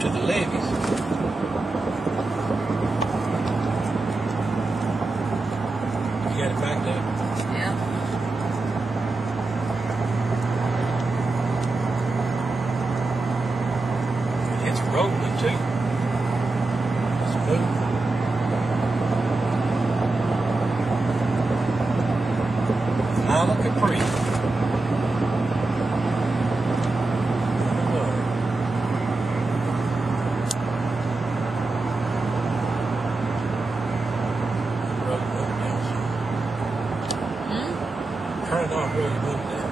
to the levees. You got it backed up? Yeah. It's rolling too. It's moving. Now look at pretty. Turn it off where you move that.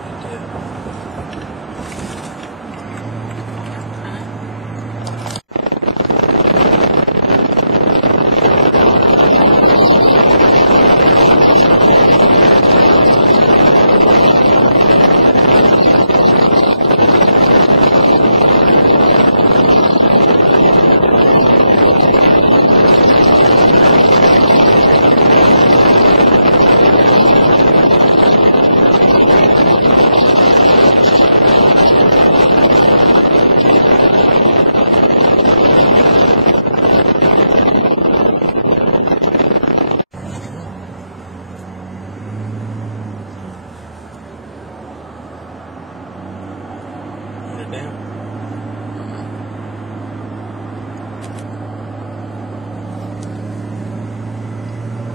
Down.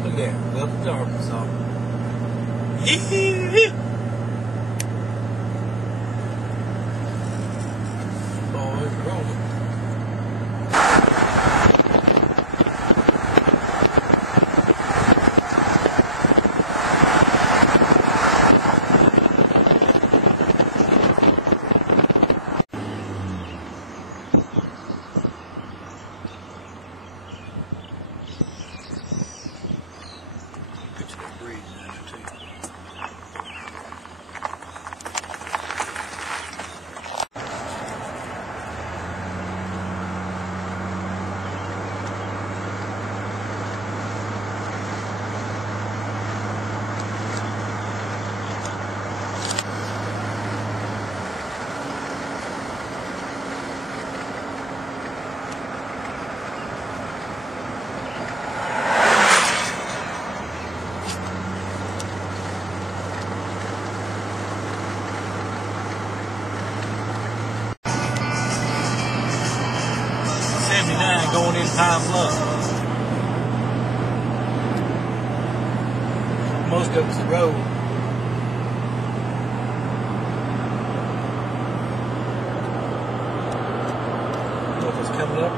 Look there, love the Arkansas. Oh, it's rolling. Breeze in it too. Going in Pine Bluff. Most of it's the road. Look, it's coming up.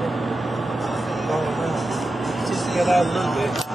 Falling down. Just get out a little bit.